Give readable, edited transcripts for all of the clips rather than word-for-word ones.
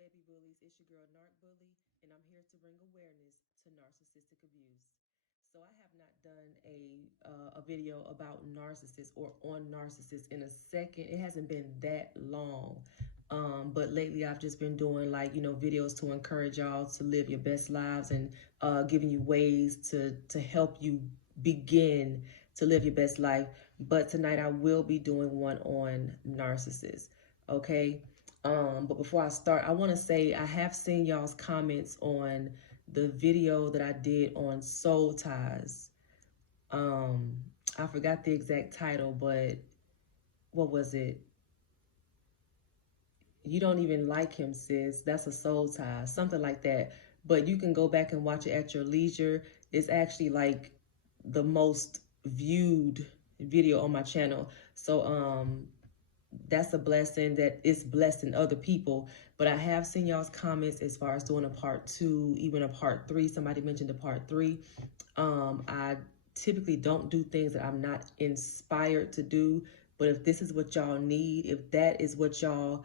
baby bullies? It's your girl, Narc Bully, and I'm here to bring awareness to narcissistic abuse. So I have not done a video about narcissists or on narcissists in a second. It hasn't been that long. But lately I've just been doing videos to encourage y'all to live your best lives and giving you ways to help you begin to live your best life. But tonight I will be doing one on narcissists. Okay. But before I start, I want to say I have seen y'all's comments on the video that I did on soul ties. Um, I forgot the exact title, but what was it? You don't even like him, sis. That's a soul tie, something like that. But you can go back and watch it at your leisure. It's actually like the most viewed video on my channel. So that's a blessing that it's blessing other people. But I have seen y'all's comments as far as doing a part 2, even a part 3. Somebody mentioned a part 3. I typically don't do things that I'm not inspired to do. But if this is what y'all need, if that is what y'all,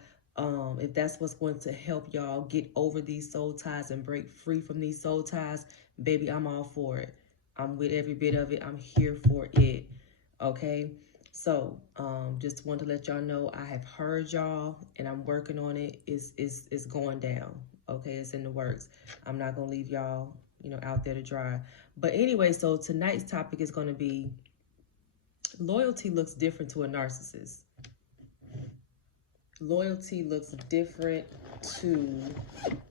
if that's what's going to help y'all get over these soul ties and break free from these soul ties, baby, I'm all for it. I'm with every bit of it. I'm here for it. Okay. So, just want to let y'all know I have heard y'all and I'm working on it. It's going down. Okay, it's in the works. I'm not gonna leave y'all, out there to dry. But anyway, so tonight's topic is gonna be loyalty looks different to a narcissist. Loyalty looks different to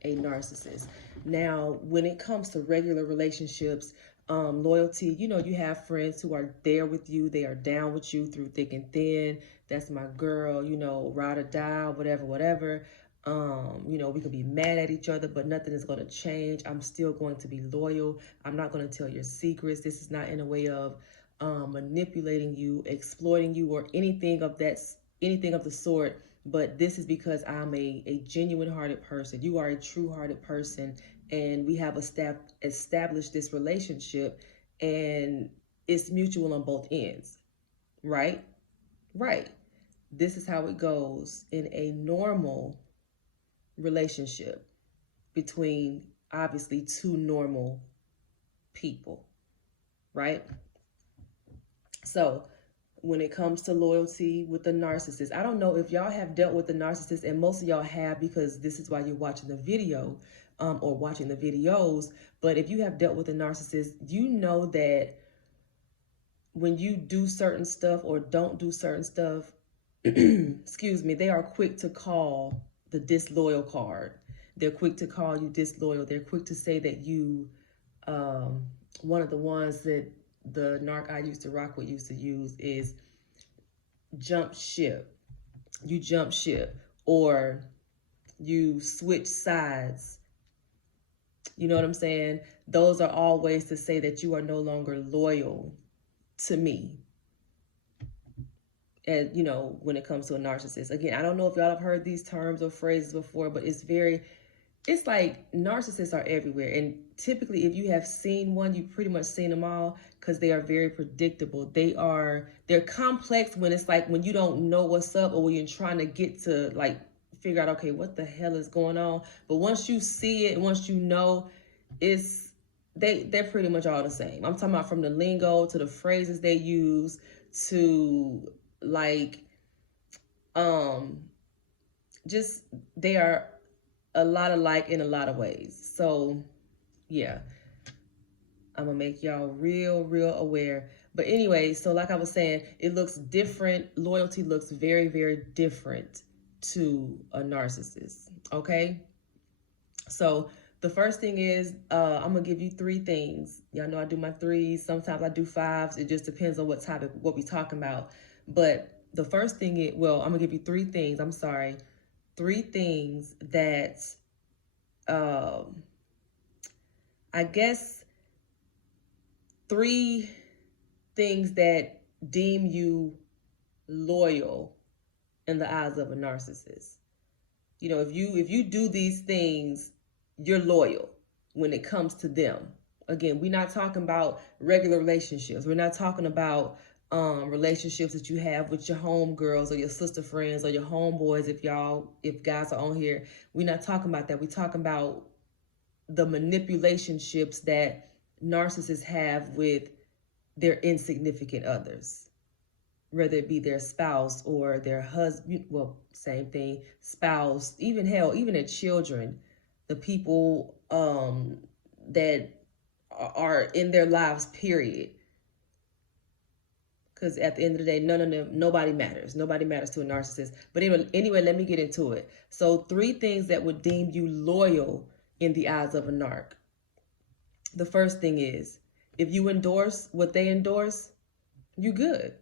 a narcissist. Now, when it comes to regular relationships, loyalty, you have friends who are there with you. They are down with you through thick and thin. That's my girl, ride or die, whatever. We could be mad at each other, but nothing is going to change. I'm still going to be loyal. I'm not going to tell your secrets. This is not in a way of manipulating you, exploiting you, or anything of the sort. But this is because I'm a genuine hearted person. You are a true hearted person. And we have established this relationship and it's mutual on both ends. Right? Right. This is how it goes in a normal relationship between obviously two normal people. Right? So when it comes to loyalty with the narcissist, I don't know if y'all have dealt with the narcissist, and most of y'all have because this is why you're watching the video or watching the videos. But if you have dealt with a narcissist, you know that when you do certain stuff or don't do certain stuff, excuse me, they are quick to call the disloyal card. They're quick to call you disloyal. They're quick to say that you, one of the ones that the narc I used to rock with used to use is jump ship. You jump ship or you switch sides. You know what I'm saying? Those are all ways to say that you are no longer loyal to me. And, when it comes to a narcissist. Again, I don't know if y'all have heard these terms or phrases before, but it's like narcissists are everywhere. And typically, if you have seen one, you've pretty much seen them all because they are very predictable. They're complex when it's like when you don't know what's up or when you're trying to get to like figure out, okay, what the hell is going on? But once you see it, once you know, they're pretty much all the same. I'm talking about from the lingo to the phrases they use to like, just they are a lot alike in a lot of ways. So yeah, I'm gonna make y'all real aware. But anyway, so like I was saying, it looks different. Loyalty looks very, very different to a narcissist. Okay. So the first thing is, I'm gonna give you 3 things. Y'all know I do my 3s. Sometimes I do 5s. It just depends on what topic, what we talking about. But the first thing is, well, I'm gonna give you 3 things. I'm sorry. 3 things that, I guess 3 things that deem you loyal in the eyes of a narcissist. If you do these things, you're loyal when it comes to them. Again, we're not talking about regular relationships. We're not talking about relationships that you have with your homegirls or your sister friends or your homeboys. If guys are on here, we're not talking about that. We're talking about the manipulationships that narcissists have with their insignificant others, whether it be their spouse or their husband, well, same thing, spouse, even hell, even their children, the people that are in their lives, period. Because at the end of the day, none of them, nobody matters. Nobody matters to a narcissist. But anyway, let me get into it. So 3 things that would deem you loyal in the eyes of a narc. The first thing is, if you endorse what they endorse, you good.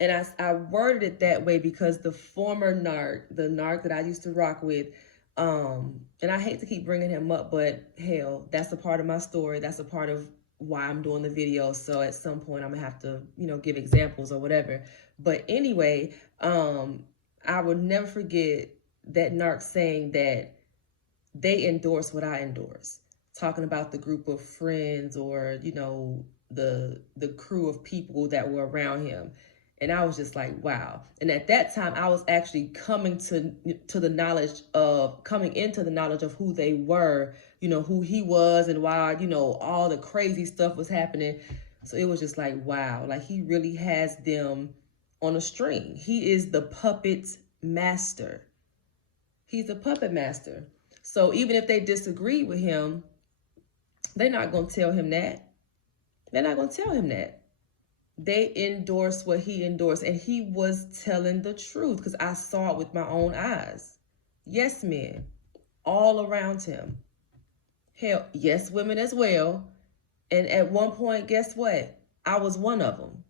And I worded it that way because the former narc, the narc that I used to rock with, and I hate to keep bringing him up, but hell, that's a part of my story. That's a part of why I'm doing the video. So at some point I'm gonna have to, give examples or whatever. But anyway, I will never forget that narc saying that they endorse what I endorse, talking about the group of friends or, the crew of people that were around him. And I was just like, wow. And at that time, I was actually coming into the knowledge of who they were, who he was and why, all the crazy stuff was happening. So it was just like, wow, like he really has them on a string. He is the puppet master. He's a puppet master. So even if they disagree with him, they're not going to tell him that. They're not going to tell him that. They endorsed what he endorsed, and he was telling the truth because I saw it with my own eyes. Yes, men, all around him. Hell, yes, women as well. And at one point, guess what? I was one of them.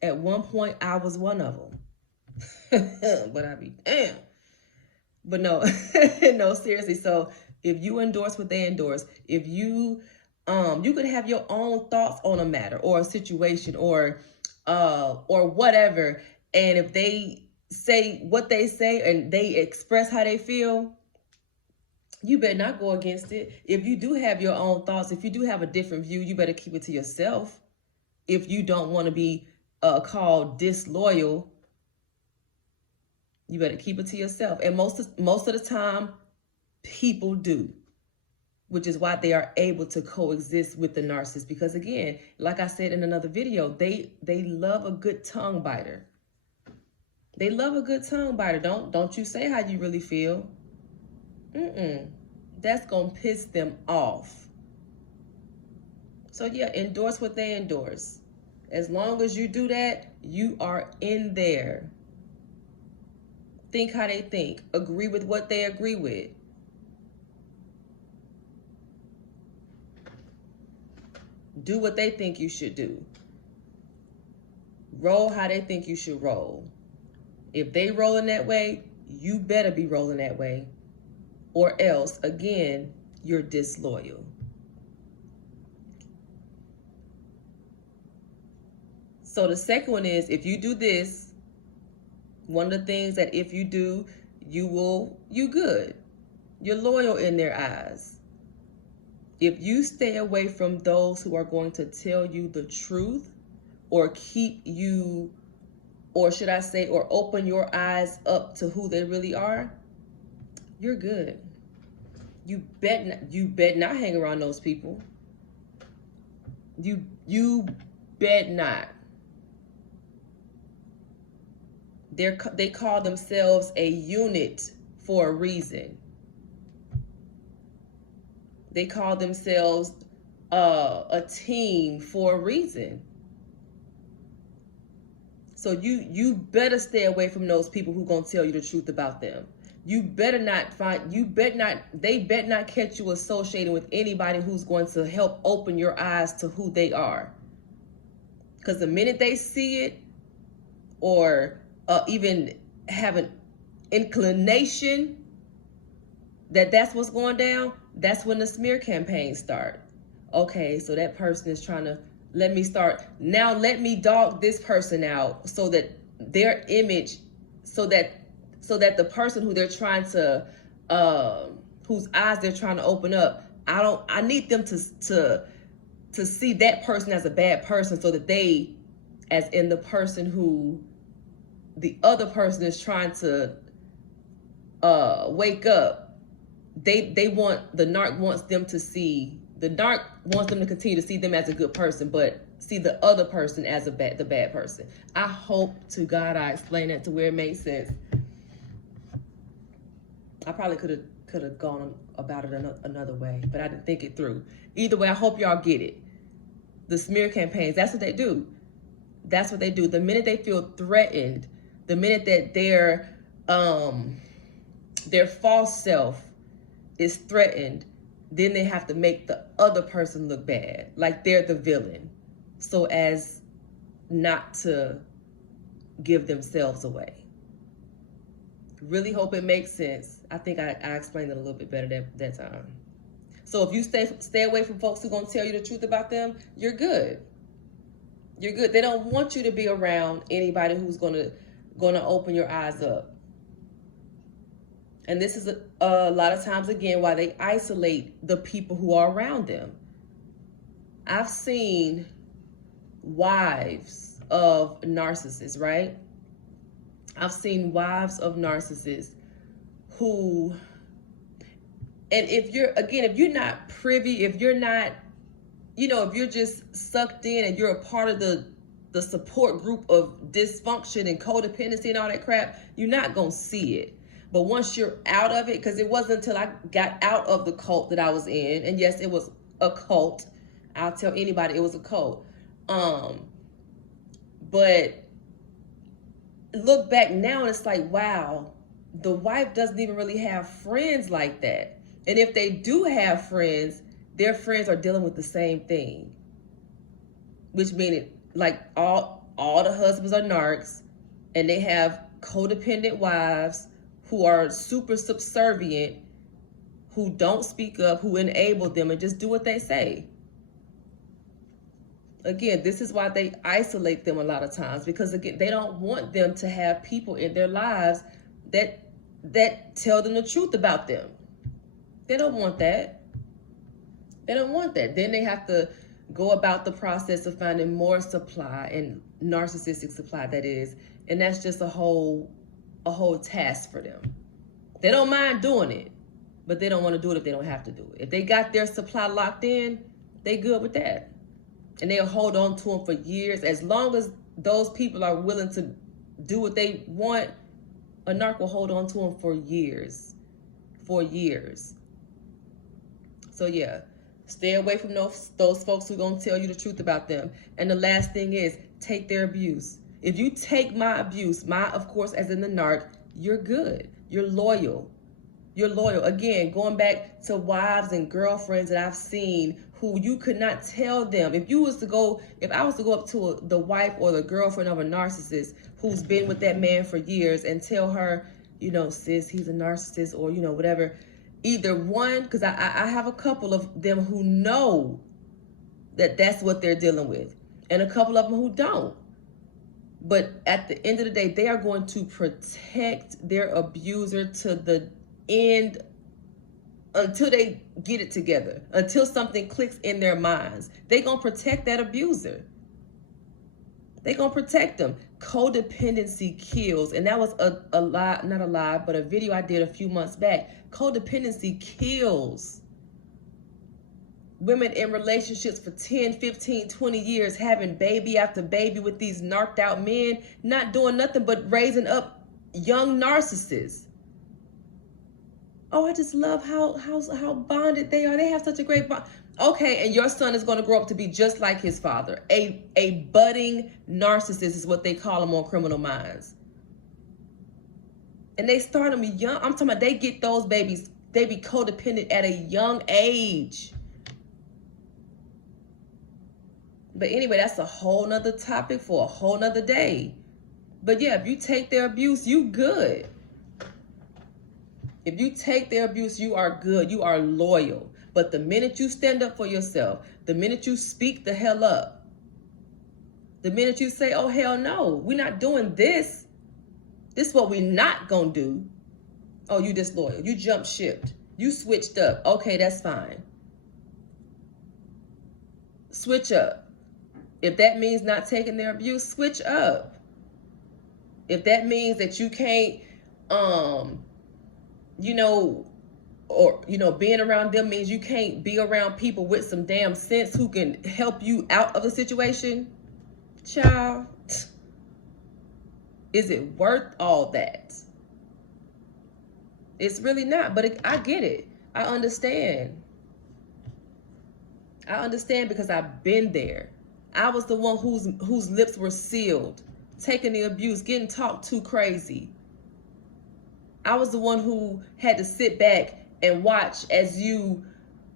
At one point, I was one of them. But I be damn. But no, no, seriously. So if you endorse what they endorse, if you could have your own thoughts on a matter or a situation or whatever. And if they say what they say and they express how they feel, you better not go against it. If you do have your own thoughts, if you do have a different view, you better keep it to yourself. If you don't want to be called disloyal, you better keep it to yourself. And most of the time, people do. Which is why they are able to coexist with the narcissist. Because again, like I said in another video, they love a good tongue biter. They love a good tongue biter. Don't you say how you really feel. That's gonna piss them off. So yeah, endorse what they endorse. As long as you do that, you are in there. Think how they think. Agree with what they agree with. Do what they think you should do. Roll how they think you should roll. If they rolling that way, you better be rolling that way. Or else, again, you're disloyal. So the second one is, if you do this, one of the things that if you do, you good. You're loyal in their eyes. If you stay away from those who are going to tell you the truth or keep you, or should I say, or open your eyes up to who they really are, you're good. You bet not hang around those people. You bet not. They call themselves a unit for a reason. They call themselves a team for a reason. So you better stay away from those people who gonna tell you the truth about them. They bet not catch you associating with anybody who's going to help open your eyes to who they are. Because the minute they see it, or even have an inclination that that's what's going down, that's when the smear campaigns start. Okay, so that person is trying to let me dog this person out so that their image, so that the person who they're trying to, whose eyes they're trying to open up, I need them to to see that person as a bad person, so that they, as in the person who the other person is trying to wake up, they want, the narc wants them to see, the narc wants them to continue to see them as a good person, but see the other person as the bad person. I hope to God I explained that to where it makes sense. I probably could have gone about it another way, but I didn't think it through. Either way, I hope y'all get it. The smear campaigns, that's what they do. That's what they do. The minute they feel threatened, the minute that their false self is threatened, then they have to make the other person look bad, like they're the villain, so as not to give themselves away. Really hope it makes sense. I think I explained it a little bit better that time. So if you stay away from folks who are going to tell you the truth about them, you're good. You're good. They don't want you to be around anybody who's going to open your eyes up. And this is a lot of times, again, why they isolate the people who are around them. I've seen wives of narcissists, right? I've seen wives of narcissists who, and if you're not privy, if you're not, if you're just sucked in and you're a part of the support group of dysfunction and codependency and all that crap, you're not going to see it. But once you're out of it, because it wasn't until I got out of the cult that I was in, and yes, it was a cult. I'll tell anybody it was a cult. But look back now and it's like, wow, the wife doesn't even really have friends like that. And if they do have friends, their friends are dealing with the same thing. Which means like all the husbands are narcs, and they have codependent wives who are super subservient, who don't speak up, who enable them and just do what they say. Again, this is why they isolate them a lot of times, because again, they don't want them to have people in their lives that tell them the truth about them. They don't want that. They don't want that. Then they have to go about the process of finding more supply, and narcissistic supply, that is. And that's just a whole task for them. They don't mind doing it, but they don't want to do it if they don't have to do it. If they got their supply locked in, they good with that. And they'll hold on to them for years. As long as those people are willing to do what they want, a narc will hold on to them for years. For years. So yeah, stay away from those folks who are going to tell you the truth about them. And the last thing is, take their abuse. If you take my abuse, of course, as in the narc, you're good. You're loyal. You're loyal. Again, going back to wives and girlfriends that I've seen who you could not tell them. If I was to go up to the wife or the girlfriend of a narcissist who's been with that man for years and tell her, sis, he's a narcissist, or, whatever. Either one, because I have a couple of them who know that that's what they're dealing with, and a couple of them who don't. But at the end of the day, they are going to protect their abuser to the end, until they get it together, until something clicks in their minds. They're going to protect that abuser. They're going to protect them. Codependency kills. And that was a video I did a few months back. Codependency kills. Women in relationships for 10, 15, 20 years, having baby after baby with these narked out men, not doing nothing but raising up young narcissists. Oh, I just love how bonded they are. They have such a great bond. Okay, and your son is going to grow up to be just like his father. A budding narcissist is what they call them on Criminal Minds. And they start them young. I'm talking about they get those babies, they be codependent at a young age. But anyway, that's a whole nother topic for a whole nother day. But yeah, if you take their abuse, you good. If you take their abuse, you are good. You are loyal. But the minute you stand up for yourself, the minute you speak the hell up, the minute you say, oh, hell no, we're not doing this. This is what we're not going to do. Oh, you disloyal. You jumped ship. You switched up. Okay, that's fine. Switch up. If that means not taking their abuse, switch up. If that means that you can't, you know, or, you know, being around them means you can't be around people with some damn sense who can help you out of the situation, child, is it worth all that? It's really not, but I get it. I understand. I understand because I've been there. I was the one whose lips were sealed, taking the abuse, getting talked to crazy. I was the one who had to sit back and watch as you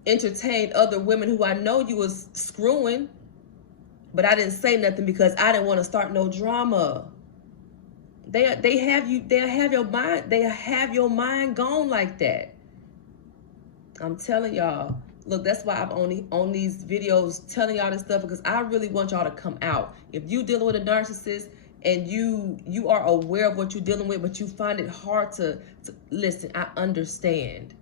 entertained other women who I know you was screwing, but I didn't say nothing because I didn't want to start no drama. They have your mind gone like that. I'm telling y'all. Look, that's why I'm only on these videos telling y'all this stuff, because I really want y'all to come out. If you dealing with a narcissist and you are aware of what you're dealing with, but you find it hard to listen, I understand.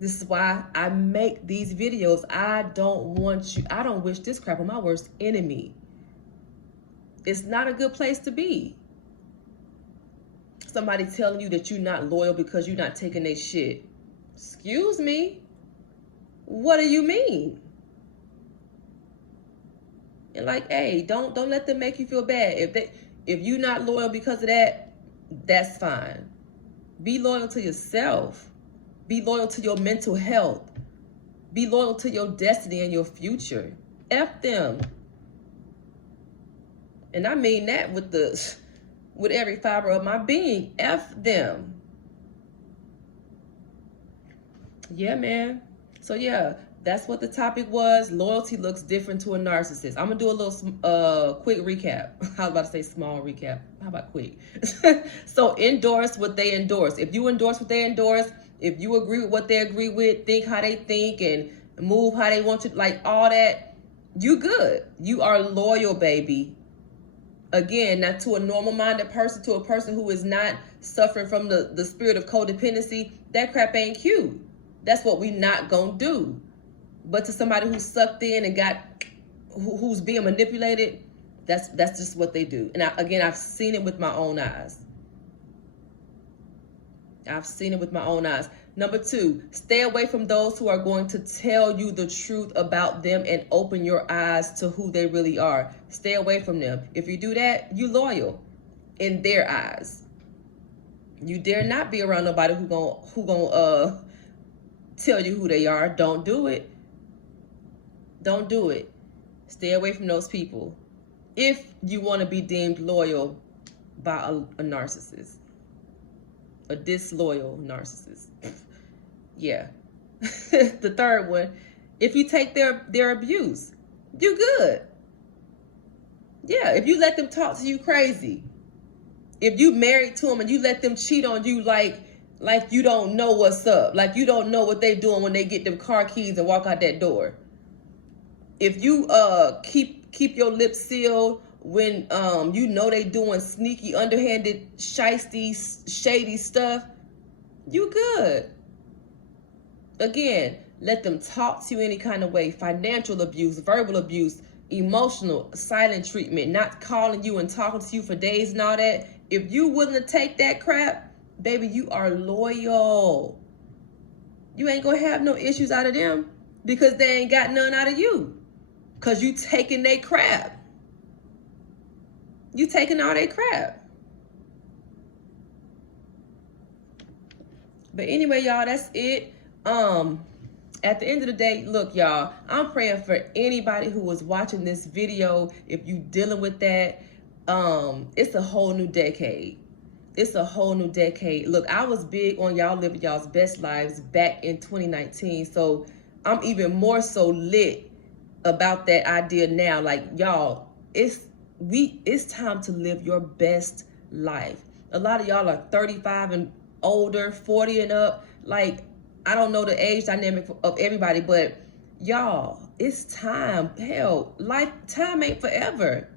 This is why I make these videos. I don't wish this crap on my worst enemy. It's not a good place to be. Somebody telling you that you're not loyal because you're not taking their shit. Excuse me? What do you mean? And like, hey, don't let them make you feel bad. If you're not loyal because of that, that's fine. Be loyal to yourself. Be loyal to your mental health. Be loyal to your destiny and your future. F them. And I mean that with every fiber of my being. F them. Yeah, man. So yeah, that's what the topic was. Loyalty looks different to a narcissist. I'm gonna do a little quick recap. I was about to say small recap. How about quick? So endorse what they endorse. If you endorse what they endorse, if you agree with what they agree with, think how they think, and move how they want to, like all that, you good. You are loyal, baby. Again, not to a normal-minded person, to a person who is not suffering from the spirit of codependency. That crap ain't cute. That's what we not gonna do. But to somebody who's sucked in and who's being manipulated, that's just what they do. And I've seen it with my own eyes. I've seen it with my own eyes. Number 2, stay away from those who are going to tell you the truth about them and open your eyes to who they really are. Stay away from them. If you do that, you loyal in their eyes. You dare not be around nobody who gonna tell you who they are. Don't do it. Don't do it. Stay away from those people if you want to be deemed loyal by a narcissist. A disloyal narcissist. Yeah. The third one, if you take their abuse, you good. Yeah, if you let them talk to you crazy. If you married to them and you let them cheat on you like you don't know what's up. Like you don't know what they doing when they get them car keys and walk out that door. If you keep your lips sealed when you know they doing sneaky, underhanded, shysty, shady stuff, you good. Again, let them talk to you any kind of way. Financial abuse, verbal abuse, emotional, silent treatment, not calling you and talking to you for days and all that. If you willing to take that crap, baby, you are loyal. You ain't gonna have no issues out of them because they ain't got none out of you. Because you taking their crap. You taking all their crap. But anyway, y'all, that's it. At the end of the day, look, y'all, I'm praying for anybody who was watching this video. If you dealing with that, it's a whole new decade. It's a whole new decade. Look, I was big on y'all living y'all's best lives back in 2019. So I'm even more so lit about that idea now. Like, y'all, it's time to live your best life. A lot of y'all are 35 and older, 40 and up. Like, I don't know the age dynamic of everybody, but y'all, it's time. Hell, time ain't forever.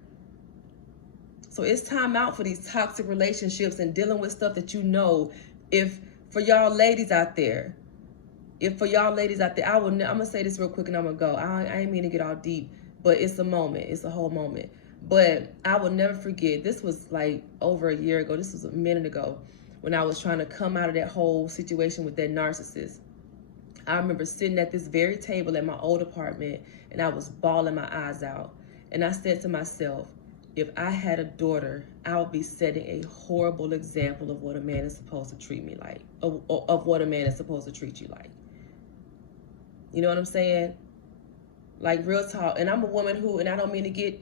So it's time out for these toxic relationships and dealing with stuff that you know. If for y'all ladies out there, if for y'all ladies out there, I'm gonna say this real quick and I'm gonna go. I ain't mean to get all deep, but it's a moment. It's a whole moment. But I will never forget, this was like over a year ago. This was a minute ago when I was trying to come out of that whole situation with that narcissist. I remember sitting at this very table at my old apartment and I was bawling my eyes out. And I said to myself, if I had a daughter, I would be setting a horrible example of what a man is supposed to treat me like, of what a man is supposed to treat you like. You know what I'm saying? Like, real talk. And I'm a woman who, and I don't mean to get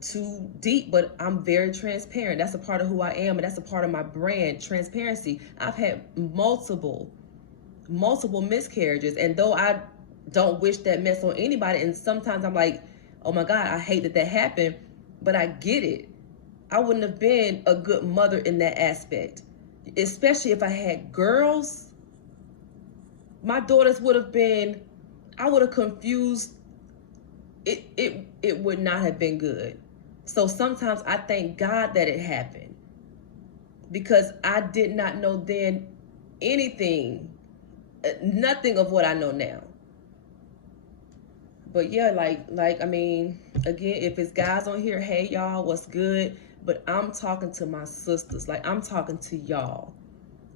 too deep, but I'm very transparent. That's a part of who I am, and that's a part of my brand, transparency. I've had multiple miscarriages, and though I don't wish that mess on anybody, and sometimes I'm like, oh my God, I hate that happened, but I get it. I wouldn't have been a good mother in that aspect, especially if I had girls. My daughters would have been, I would have confused, it would not have been good. So sometimes I thank God that it happened, because I did not know then anything, nothing of what I know now. But yeah, like I mean, again, if it's guys on here, hey y'all, what's good? But I'm talking to my sisters, like I'm talking to y'all.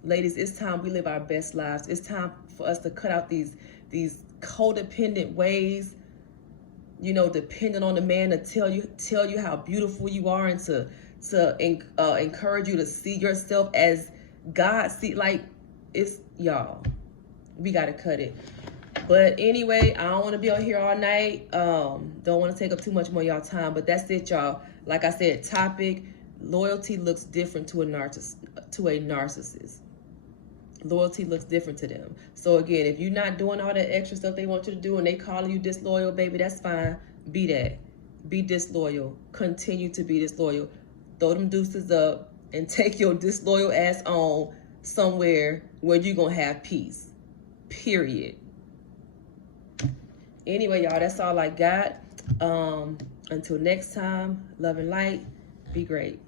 Ladies, it's time we live our best lives. It's time for us to cut out these codependent ways, you know, depending on the man to tell you how beautiful you are, and to encourage you to see yourself as God see. Like, it's, y'all, we gotta cut it. But anyway, I don't want to be on here all night. Don't want to take up too much more of y'all time, but that's it, y'all. Like I said, topic: loyalty looks different to a narcissist. Loyalty looks different to them. So again, if you're not doing all that extra stuff they want you to do and they calling you disloyal, baby, that's fine. Be that. Be disloyal. Continue to be disloyal. Throw them deuces up and take your disloyal ass on somewhere where you're going to have peace. Period. Anyway, y'all, that's all I got. Until next time, love and light. Be great.